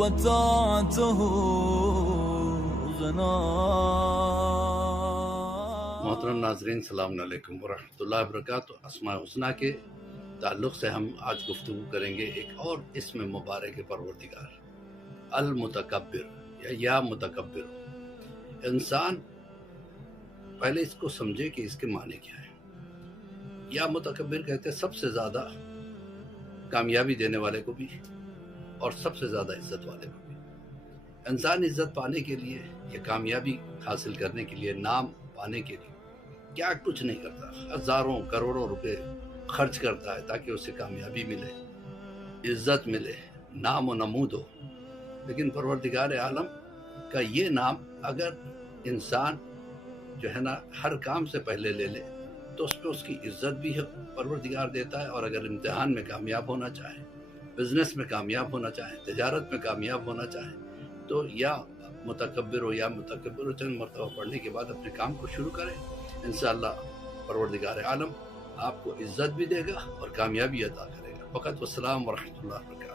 وطاعته غنا. محترم ناظرین، السلام علیکم ورحمۃ اللہ وبرکاتہ۔ اسماء الحسنی کے تعلق سے ہم آج گفتگو کریں گے ایک اور اسم مبارک پروردگار، المتکبر یا متکبر۔ انسان پہلے اس کو سمجھے کہ اس کے معنی کیا ہے۔ یا متکبر کہتے ہیں سب سے زیادہ کامیابی دینے والے کو بھی اور سب سے زیادہ عزت والے کو بھی۔ انسان عزت پانے کے لیے یا کامیابی حاصل کرنے کے لیے، نام پانے کے لیے کیا کچھ نہیں کرتا، ہزاروں کروڑوں روپے خرچ کرتا ہے تاکہ اسے کامیابی ملے، عزت ملے، نام و نمود ہو۔ لیکن پروردگار عالم کا یہ نام اگر انسان جو ہے نا ہر کام سے پہلے لے لے تو اس پہ اس کی عزت بھی پروردگار دیتا ہے، اور اگر امتحان میں کامیاب ہونا چاہے، بزنس میں کامیاب ہونا چاہے، تجارت میں کامیاب ہونا چاہے، تو یا متکبر ہو یا متکبر ہو چند مرتبہ پڑھنے کے بعد اپنے کام کو شروع کریں، انشاءاللہ پروردگار عالم آپ کو عزت بھی دے گا اور کامیابی عطا کرے گا۔ فقط والسلام ورحمۃ اللہ وبرکاتہ۔